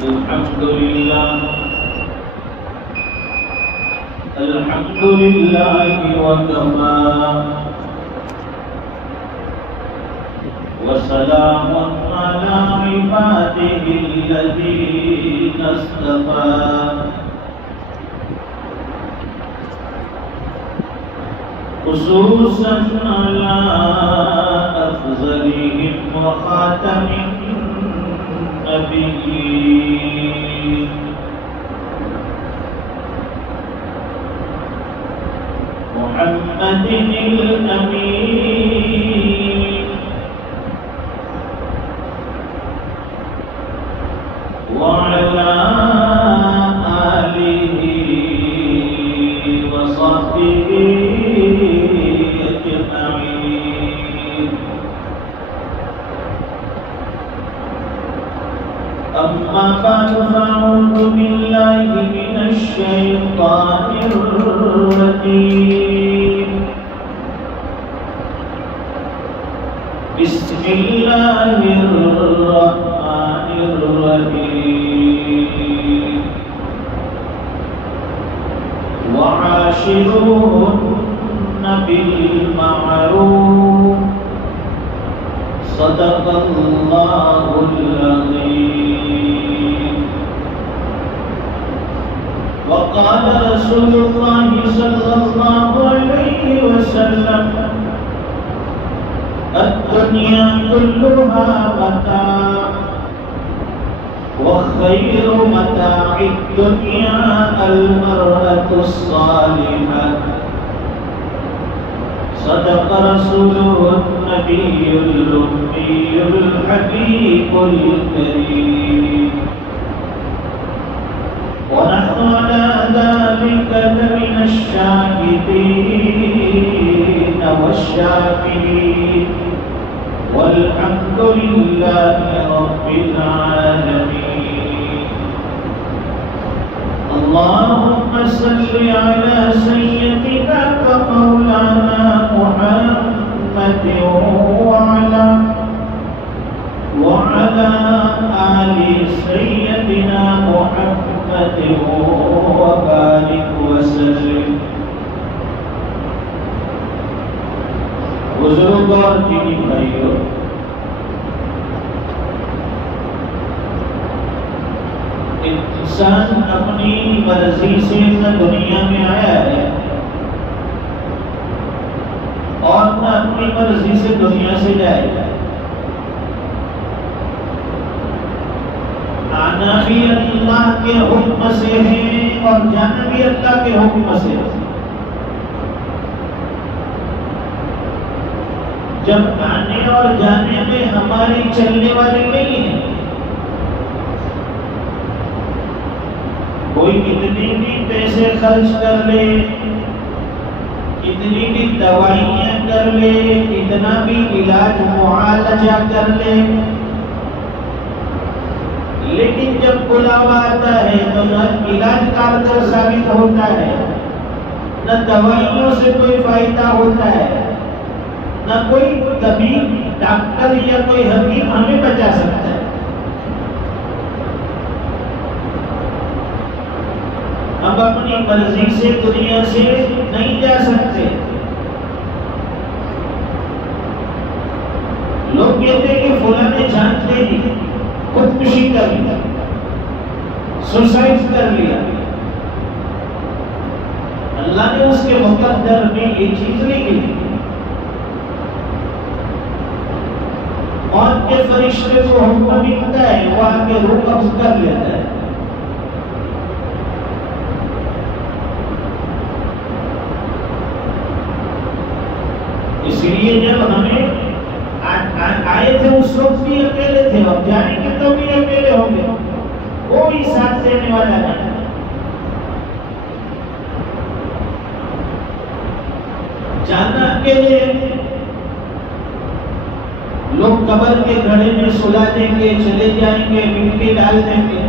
अल्हम्दुलिल्लाह वकफा वसलामुन अला इबादिहिल्लज़ीना इस्तफ़ा खुसूसन अला अफ़ज़लिहिम व ख़ातमिन नबिय्यीन मुहम्मदिनिल अमीन व अला आलिहि व सहबिहि अम्मा बाद फ़अऊज़ु बिल्लाहि मिनश शैतानिर रजीम बिस्मिल्लाहिर रहमानिर रहीम वआशिरूहुन्ना बिल मअरूफ सदक़ल्लाहुल अज़ीम वक़ाल रसूलुल्लाह सल्लल्लाहु अलैहि वसल्लम अद्दुनिया कुल्लुहा मता' व खैरु मता'id दुनिया अल-मरअतुस सालिहah सदक़ रसूलुहुन नबियुल उम्मियुल हबीबुल करीम व नहनु अला ज़ालिका लमिनश शाहिदीन वश्शाकिरीन वल्हम्दुलिल्लाहि रब्बिल आलमीन अल्लाहुम्मा सल्लि अला सय्यिदिना व मौलाना मुहम्मद व अला आलि सय्यिदिना मुहम्मद व बारिक व सल्लिम। बुजुर्गों और दीनी भाइयों, इंसान अपनी मर्जी से न दुनिया में आया है और न अपनी मर्जी से दुनिया से जाएगा। आना भी अल्लाह के हुक्म से है और जाना भी अल्लाह के हुक्म से है। जब आने और जाने में हमारी चलने वाली नहीं है। कोई कितनी भी पैसे खर्च कर ले, कितनी भी दवाइयां कर ले, कितना भी इलाज मुआलजा कर ले, लेकिन जब बुलावा आता है तो न इलाज कारगर साबित होता है, न दवाइयों से कोई फायदा होता है, न कोई तबीब डॉक्टर या कोई हकीम हमें बचा सकता है। हम अपनी मर्जी से दुनिया से नहीं जा सकते। लोग कहते हैं कि फलाने जानते ही खुदकुशी कर लिया, सुसाइड कर लिया। अल्लाह ने उसके मुकद्दर में ये चीज नहीं की। मौत के फरिश्ते को हुक्म मिलता है, वो आके रूह कब्ज कर लेता है। इसलिए जब हमें आए थे उस वक्त भी अकेले थे और जाएंगे तो भी अकेले होंगे, कोई साथ देने वाला नहीं। जाना अकेले, लोग कब्र के घड़े में सुला देंगे, चले जाएंगे, मिट्टी डाल देंगे,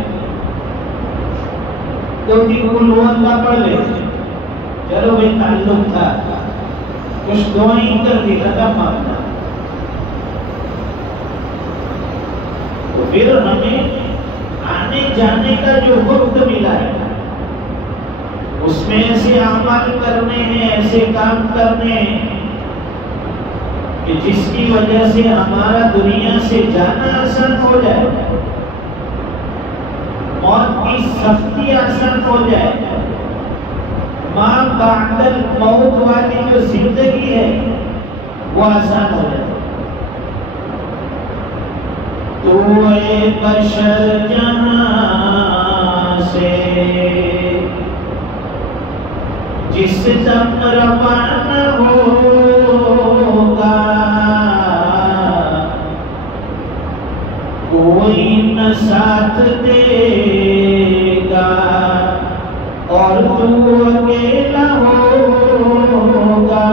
तो भी कुल अल्लाह पढ़ लेंगे, चलो भाई ताल्लुक था, कुछ दुआएं कर दी, खत्म मामला। तो फिर हमें आने जाने का जो वक्त मिला है उसमें ऐसे अमल करने हैं, ऐसे काम करने हैं कि जिसकी वजह से हमारा दुनिया से जाना आसान हो जाए, मौत की सख्ती आसान हो जाए, मां बादल मौत वाली जो जिंदगी है वो आसान हो जाए। तो ए बशर जहां से जिस दम रवाना होगा कोई न साथ देगा और तू अकेला होगा।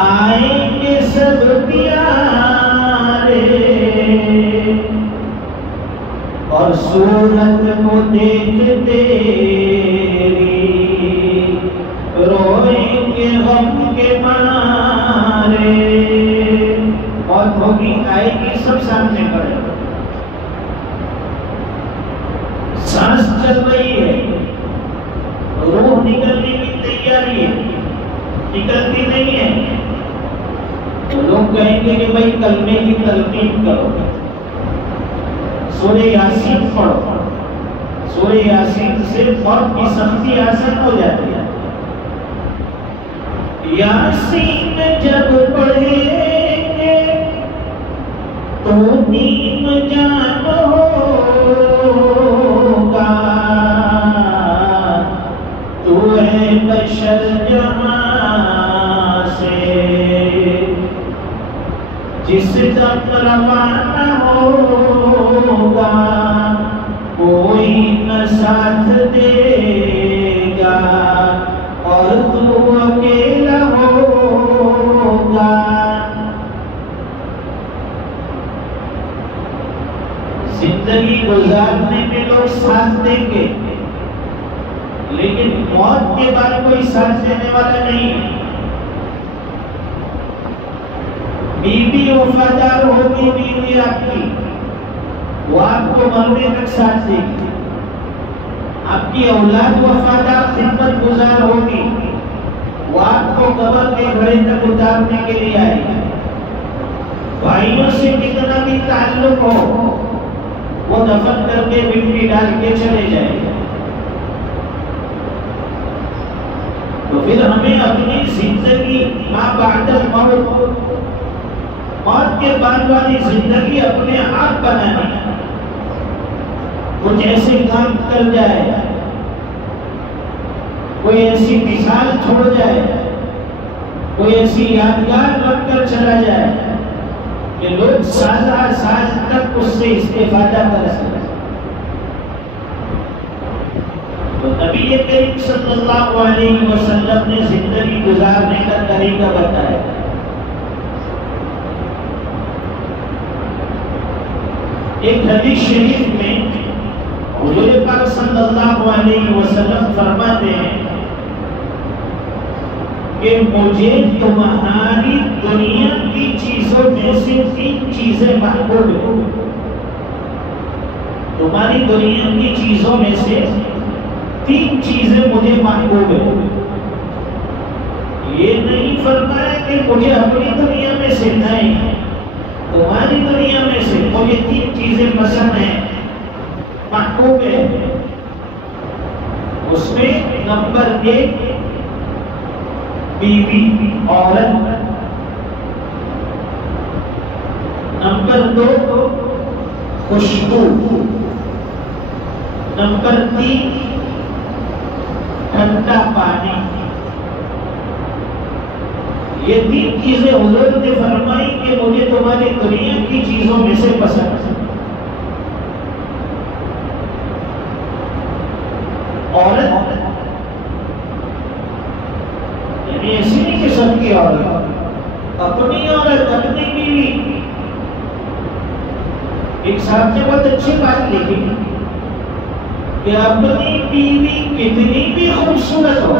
आएंगे सब प्यारे और सूरत को देखते रोएंगे गम के मारे। मौत होगी, आएगी, सब सामने पड़े, सांस चल रही है, रूह निकलने की तैयारी है, निकलती नहीं है। तो लोग कहेंगे कि भाई कलमे की तलकीन करो, सूरह यासीन पढ़ो, सूरह यासीन से मौत की सख्ती आसान हो जाती है। यासीन जब पढ़ेंगे तो नीम जान होगा, तू है बशर जहां से जिस दम रवाना होगा कोई न साथ देगा और तू अकेला होगा। जिंदगी गुजारने में लोग साथ देंगे, लेकिन मौत के बाद कोई साथ देने वाला नहीं है। बीवी वफादार होगी, बीवी आपकी, वो आपको मरने तक साथ देगी। आपकी औलाद वफादार खिदमत गुजार होगी, वो आपको कब्र के घड़े तक उतारने के लिए आएगी। भाइयों से कितना भी ताल्लुक हो वो दफन करके मिट्टी डाल के चले जाएंगे। तो फिर हमें अपनी जिंदगी मां बादल मौत के बाद वाली जिंदगी अपने आप बनानी है। कुछ ऐसे काम कर जाए, कोई ऐसी मिसाल छोड़ जाए, कोई ऐसी यादगार रखकर चला जाए कि लोग साल तक उससे इस्तेफादा कर सकें। तो नबी करीम सल्लल्लाहु अलैहि वसल्लम ने जिंदगी गुजारने का तरीका बताया। एक हदीस शरीफ में हुजूर पाक सल्लल्लाहु अलैहि वसल्लम फरमाते हैं कि मुझे तुम्हारी दुनिया की चीजों में से 3 चीजें महबूब हैं। तुम्हारी दुनिया की चीजों में से 3 चीजें मुझे महबूब हैं। ये नहीं फरमाया कि मुझे अपनी दुनिया में से नहीं, तुम्हारी दुनिया में से मुझे 3 चीजें पसंद है, महबूब है। उसमें नंबर 1 बीवी, औरत। नंबर 2 खुशबू। नंबर 3 ठंडा पानी। ये 3 चीजें हुजूर ने फरमाई कि मुझे तुम्हारी दुनिया की चीजों में से पसंद है। औरत सबकी औरत, अपनी औरत, अपनी बीवी। एक साहब ने बहुत अच्छी बात लिखी कि अपनी बीवी कितनी भी खूबसूरत हो,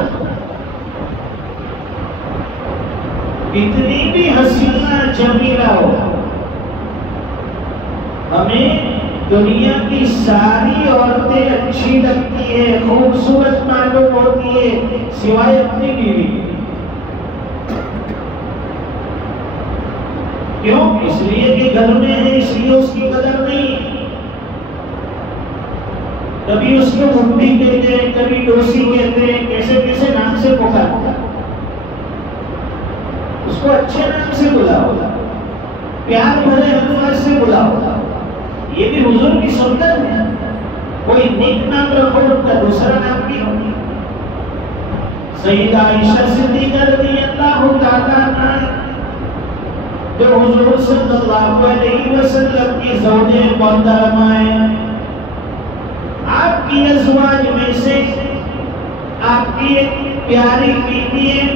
कितनी भी हसीना जमीला हो, हमें दुनिया की सारी औरतें अच्छी लगती है, खूबसूरत मालूम होती है, सिवाय अपनी बीवी। क्यों? इसलिए कि घर में है, इसलिए उसकी कदर नहीं। कभी उसको मुंडी कहते हैं, कभी डोसी कहते हैं, कैसे कैसे नाम से पुकारते हैं। उसको अच्छे नाम से बुलाओ, प्यार भरे अल्फाज से बुलाओ। ये भी हुजूर की सुन्नत है। कोई नेक नाम रखो, उनका दूसरा नाम भी हो। सईदा आयशा सिद्दीक़ा रज़ियल्लाहु ताला अन्हा जो हुजूर सल्लल्लाहु अलैहि वसल्लम की ज़ौजे मोहतरमा है, आपकी अज़वाज में से आपकी एक प्यारी बीवी है।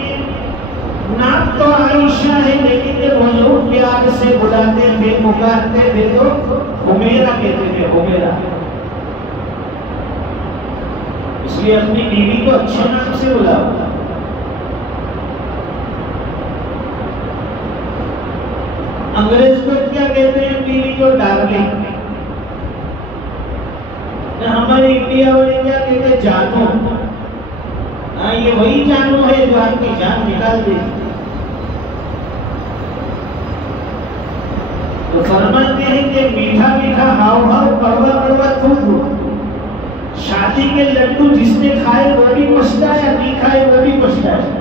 नाम तो आयशा है, लेकिन जब हुजूर प्यार से बुलाते थे, पुकारते थे तो हुमैरा कहते थे, हुमैरा। इसलिए अपनी बीवी को अच्छे नाम से बुलाओ। अंग्रेज को क्या कहते हैं? बीवी को डार्लिंग। हमारे इंडिया वाले क्या कहते हैं? जानू। हाँ, ये वही जानू है जो आपकी जान निकाल देगी। तो फरमाते हैं कि मीठा मीठा हाव भाव, कड़वा कड़वा थूथू। शादी के लड्डू जिसने खाए वो भी पछताया, नहीं खाए वो भी पछताया।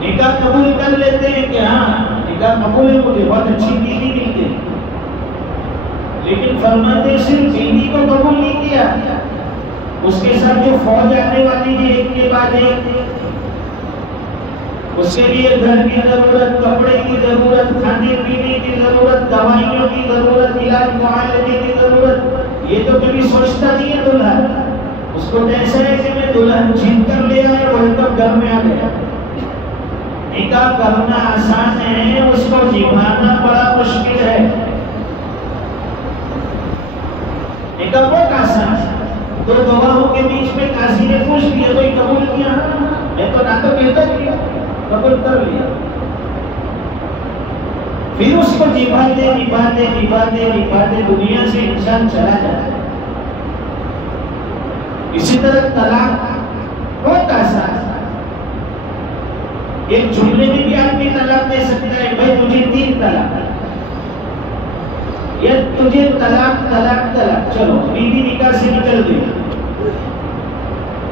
निकाह कबूल कर लेते हैं कि हाँ निकाह कबूल है, मुझे बहुत अच्छी बीवी मिल गई, लेकिन फरमाते सिर्फ बीवी को कबूल नहीं किया, उसके साथ जो फौज आने वाली है एक के बाद एक, उसके लिए घर की जरूरत, कपड़े की जरूरत, खाने पीने की जरूरत, दवाइयों की जरूरत, इलाज मुआयने की जरूरत, ये तो कभी सोचता नहीं है दूल्हा। उसको तो ऐसा है कि मैं दुल्हन जीत कर ले आया, वर्ल्ड कप घर में आ गया। निकाह करना आसान है, उसको निभाना बड़ा मुश्किल है। निकाह बहुत आसान है। दो गवाहों के बीच में काजी ने पूछ लिया, कोई कबूल किया? मैं तो ना तो कहता किया, कबूल कर लिया। फिर उसको निभाते निभाते निभाते निभाते दुनिया से इंसान चला जाता है। इसी तरह तलाक बहुत आसान है। एक जुमले में भी आदमी तलाक दे सकता है, भाई तुझे 3 तलाक, या तुझे तलाक तलाक तलाक, चलो बीवी निकाह से निकल गई।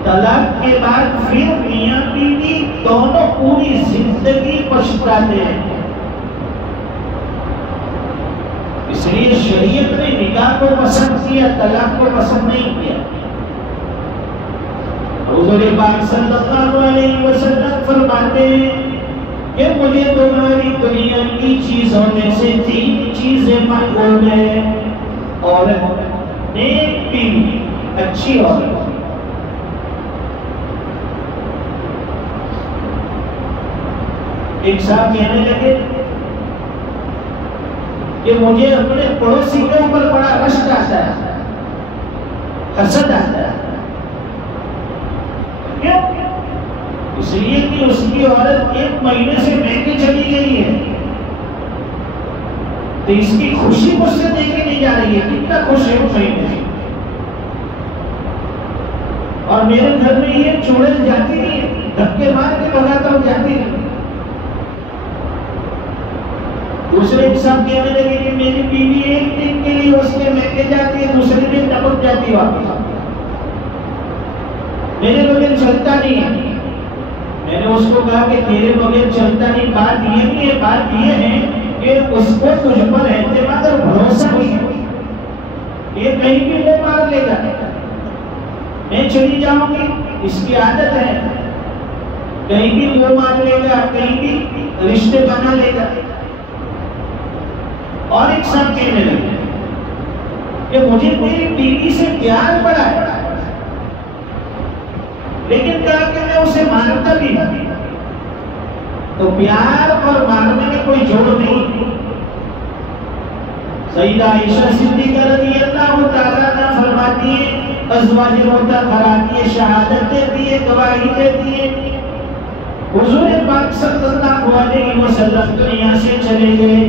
तलाक के बाद फिर मियां बीवी दोनों पूरी जिंदगी पछताते हैं। इसलिए शरीयत ने निकाह को पसंद किया, तलाक को पसंद नहीं किया। हुज़ूर पाक सल्लल्लाहु अलैहि वसल्लम फरमाते हैं कि मुझे तुम्हारी दुनिया की चीजों में से 3 चीजें मांगूर है, औरत, नेक बीवी, अच्छी औरत। एक साहब कहने लगे कि मुझे अपने पड़ोसी के ऊपर बड़ा रश्क आता है, हसद आता है। क्यों? इसलिए कि उसकी औरत 1 महीने से महके चली गई है, तो इसकी खुशी मुझसे देखे नहीं जा रही है, कितना खुश है वो महीने से। और मेरे घर में ये चुड़ैल जाती नहीं है, धक्के मार के भगाता हूं, जाती नहीं। दूसरे साहब कहने लगे कि मेरी बीवी 1 दिन के लिए उसके महके जाती है, दूसरे दिन टपक जाती है वापस, मेरे बगैर चलता नहीं है। मैंने उसको कहा कि तेरे बगैर चलता नहीं, बात ये नहीं है, बात ये है कि उसको तुझ पर एतमाद और भरोसा नहीं है, ये कहीं भी वो मार लेगा, मैं चली जाऊंगी, इसकी आदत है, कहीं भी वो मार लेगा, कहीं भी रिश्ते बना लेगा। और एक साहब कहने लगे कि मुझे मेरी बीवी से प्यार बड़ा है, लेकिन कहा कि मैं उसे मारता भी नहीं। तो प्यार और मारने में कोई जोड़ नहीं। सईदा आयशा सिद्दीक़ा रज़ियल्लाहु ताला अन्हा फरमाती है, अज़वाज मुतहहरात ये शहादत देती है, गवाही देती है, हुज़ूर पाक सल्लल्लाहु अलैहि वसल्लम दुनिया से चले गए,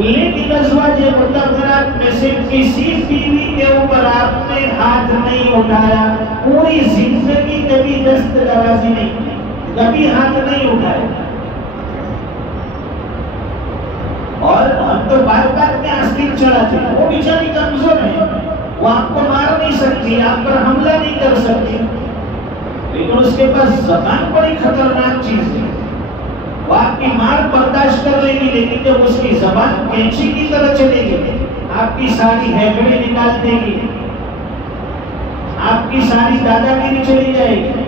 लेकिन अज़वाज मुतहहरात में से किसी बीवी के ऊपर आपने हाथ नहीं उठाया। पूरी जिंदगी कभी दस्तदराज़ी नहीं की, कभी हाथ नहीं उठाया। और हम तो बार बार में आस्तीन चढ़ाते हैं, वो बेचारी कमजोर है, वो आपको मार नहीं सकती, आप पर हमला नहीं कर सकती, लेकिन उसके पास ज़बान बड़ी खतरनाक चीज है। वो आपकी मार बर्दाश्त कर लेगी, लेकिन जब उसकी ज़बान कैंची की तरह चलेगी, आपकी सारी हैगड़े निकाल देगी, आपकी सारी दादागिरी चली जाएगी।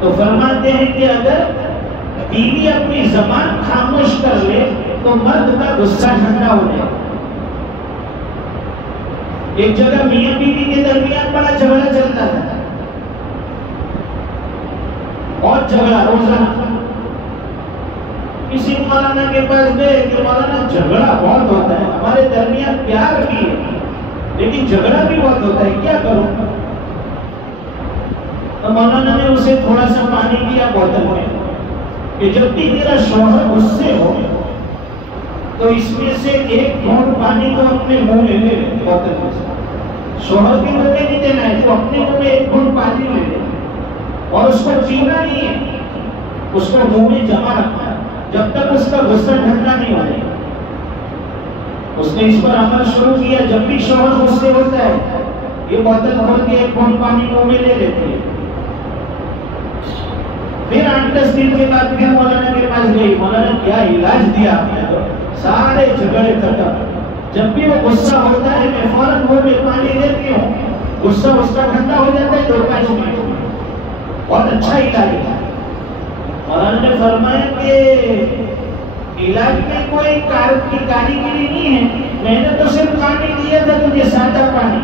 तो फरमाते हैं कि अगर बीवी अपनी ज़बान खामोश कर ले तो मर्द का गुस्सा ठंडा हो जाए। एक जगह मियां बीवी के दरमियान बड़ा झगड़ा चलता था, और झगड़ा रोजाना। किसी मौलाना के पास गए कि मौलाना झगड़ा बहुत होता है, हमारे दरमियान प्यार भी है लेकिन झगड़ा भी बहुत होता है, क्या करूं? तो मौलाना ने उसे थोड़ा सा पानी दिया बोतल में कि जब भी तेरा शौहर गुस्से हो तो इसमें से एक घूंट पानी को अपने मुंह में ले ले, बोतल में से। शौहर के मुंह में नहीं देना है, तो अपने मुंह में एक घूंट पानी ले ले और उसको पीना नहीं है, उसको मुंह में जमा रखना है जब तक उसका गुस्सा ठंडा नहीं हो जाए। उसने इस पर अमल शुरू किया। जब भी शौहर गुस्से होता है, ये बोतल खोल के एक घूंट पानी मुंह में ले लेती है। फिर 8-10 दिन के बाद फिर मौलाना के पास गई, मौलाना क्या इलाज दिया आपने? तो सारे झगड़े खत्म। जब भी वो गुस्सा होता है मैं फौरन मुंह में पानी देती हूँ, गुस्सा उसका ठंडा हो जाता है 2-5 मिनट। बहुत अच्छा इलाज है। मौलाना ने फरमाया कि इलाज में कोई कारीगिरी नहीं है, मैंने तो सिर्फ पानी दिया था तुझे, सादा पानी।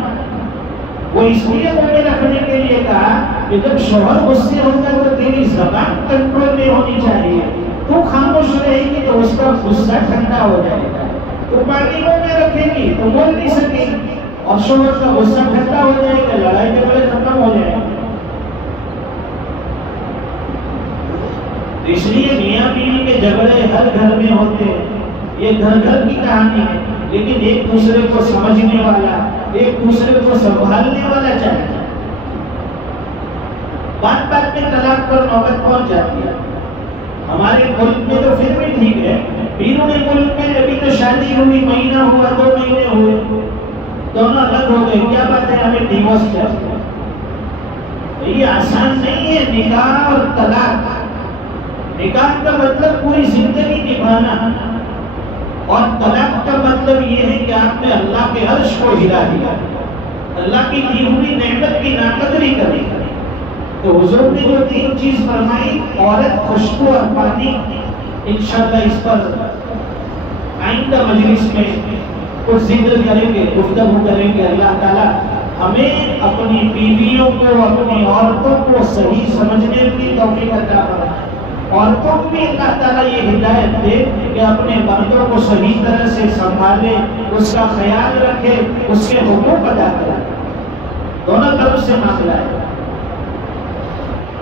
वो इसलिए मुंह में रखने के लिए कहा कि जब शौहर गुस्से होगा तो तेरी ज़बान कंट्रोल में होनी चाहिए, तू खामोश रहेगी तो उसका गुस्सा ठंडा हो जाएगा। तो पानी मुंह में रखेगी तो बोल नहीं सकेगी और शौहर का गुस्सा ठंडा हो जाएगा, लड़ाई झगड़े खत्म हो जाएगा। इसलिए मियां बीवी के झगड़े हर घर में होते हैं, ये घर घर की कहानी है, लेकिन एक दूसरे को समझने वाला, एक दूसरे को संभालने वाला चाहिए। बात बात में तलाक पर नौबत पहुंच जाती है। हमारे मुल्क में तो फिर भी ठीक है, बीरूनी मुल्क में अभी तो शादी हुई, महीना हुआ, 2 महीने हुए, दोनों अलग हो गए, क्या बात है, हमें डिवोर्स चाहिए। ये आसान नहीं है निकाह और तलाक। निकाह का मतलब पूरी जिंदगी निभाना, और तलाक का मतलब ये है कि आपने अल्लाह के अर्श को हिला दिया, अल्लाह की दी हुई नेमत की नाकदरी करी। तो हुजूर ने जो 3 चीज फरमाई, औरत, खुशबू और पानी, इंशाअल्लाह इस पर आइंदा मजलिस में कुछ जिक्र करेंगे, गुफ्तगू करेंगे। अल्लाह ताला हमें अपनी बीवियों को, अपनी औरतों को सही समझने की तौफीक अता फरमाए। औरतों को भी अल्लाह ताला ये हिदायत दे कि अपने मर्दों को सही तरह से संभाले, उसका ख्याल रखे, उसके हुकूक अदा करे। दोनों तरफ से मामला है।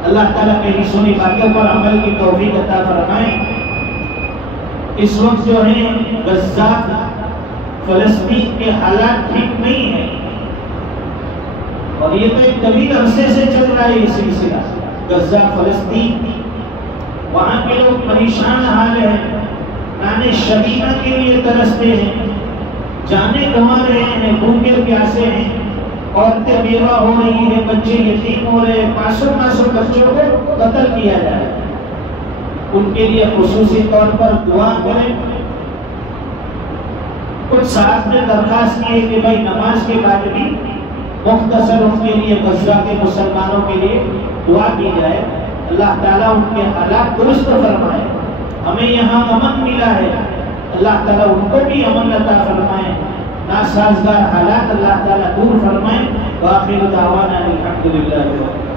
अल्लाह ताला मेरी सुनी बातों पर अमल की तौफीक अता फरमाए। इस वक्त जो है गज़ा, फ़लस्तीन के हालात ठीक नहीं है, और ये तो एक तवील अरसे से चल रहा है ये सिलसिला। गज़ा, फ़लस्तीन, वहाँ के लोग परेशान हाल हैं, नाने शबीना के लिए तरसते हैं, जाने गंवा रहे हैं, भूखे प्यासे हैं, औरतें बेवा हो रही है, बच्चे यतीम हो रहे हैं, 500 बच्चों को कत्ल किया जा रहा है। उनके लिए खुसूसी तौर पर दुआ करें। कुछ साथ में दरखास्त की है कि भाई नमाज के बाद भी मुख्तसर उनके लिए, गज़ा के मुसलमानों के लिए दुआ की जाए। अल्लाह ताला उनके हालात दुरुस्त फरमाए। हमें यहाँ अमन मिला है, अल्लाह ताला उनको भी अमन अता फरमाए। नासाजगार हालात अल्लाह ताला दूर फरमाए। वाखिर दावाना अल्हम्दुलिल्लाह।